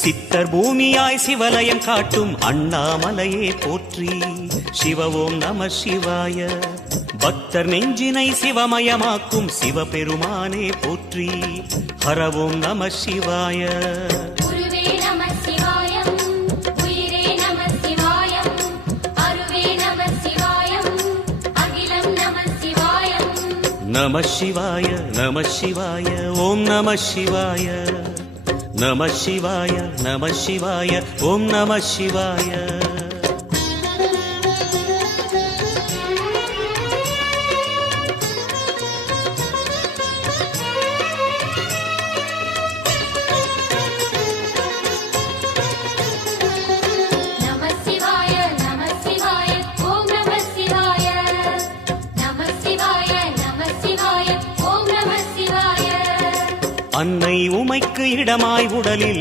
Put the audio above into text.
சித்தர் பூமியாய் சிவலயம் காட்டும் அண்ணாமலையே போற்றி. சிவ ஓம் நம சிவாய. பக்தர் நெஞ்சினை சிவமயமாக்கும் சிவபெருமானே போற்றி. ஹர ஓம் நம சிவாய. குருவே நம சிவாயம், உயிரே நம சிவாயம், அருவே நம சிவாயம், அகிலம் நம சிவாயம். நம சிவாய நம சிவாய ஓம் நம சிவாய. நம சிவாய நம சிவாய ஓம் நம சிவாய. அன்னை உமைக்கு இடமாய் உடலில்